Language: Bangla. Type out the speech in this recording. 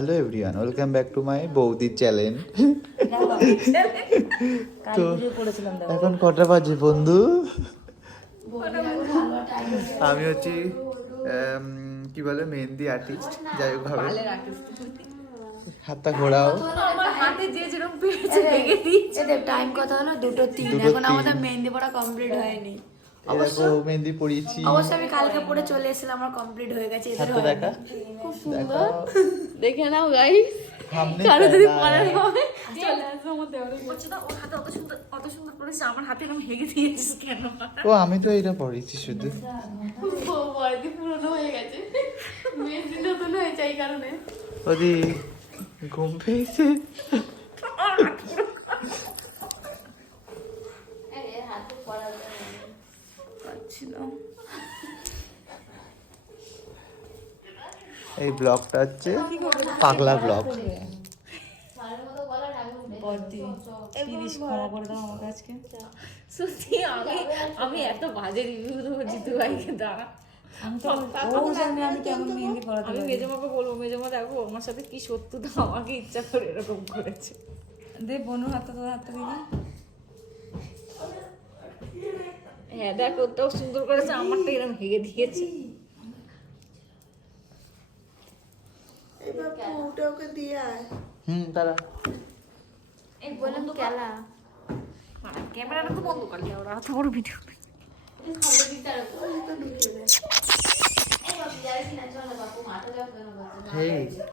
Hello everyone, welcome back to my বৌদির চ্যানেল। তো এখন কটা বাজে বন্ধু? আমি হচ্ছি কি বলে মেহেন্দি আর্টিস্ট, যাই হোক হবে। হাতটা ঘোরাও। আমার হাতে যে যেরকম পেয়েছে লেগে দিয়েছে। এদের টাইম কত হলো? 2:03। এখন আমাদের মেহেন্দি পড়া কমপ্লিট হয়নি। দেখো মেহেন্দি পড়িয়েছি। অবশ্য আমি কালকে পড়ে চলে এসেছিলাম, আমার কমপ্লিট হয়ে গেছে। এদের হাতটা দেখা, খুব দেখা। সুন্দর। দেখে নাও গাইস। সামনে কারো যদি দেখা। পড়ার হয় চলে আসো আমার দেওয়ালে। বলছে না ওর হাতে অত সুন্দর করেছে, আমার হাতে এরকম হেগে দিয়েছিস কেন? ও আমি তো এটা পড়িয়েছি শুধু। বয়দি পুরনো হয়ে গেছে, মেহেন্দি নতুন হয়েছে এই কারণে। ওদি ঘুম পেয়েছে। পাচ্ছিল। এই ব্লগটা হচ্ছে পাগলা ব্লগ। সত্যি আমি এত বাজে রিভিউ দেবো জিতু ভাইকে, দাঁড়া। আমি মেজমাকে বলবো, মেজমা দেখো আমার সাথে কি শত্রুতা, আমাকে ইচ্ছা করে এরকম করেছে। দে বনু হাতটা তোর হাতটা দিবি। হ্যাঁ দেখো ওটাও সুন্দর করেছে, আমারটা এরকম হেগে দিয়েছে। তারা এই বললাম কেলা ক্যামেরাটা তো বন্ধ করলে ওরা এত বড় ভিডিও। হেই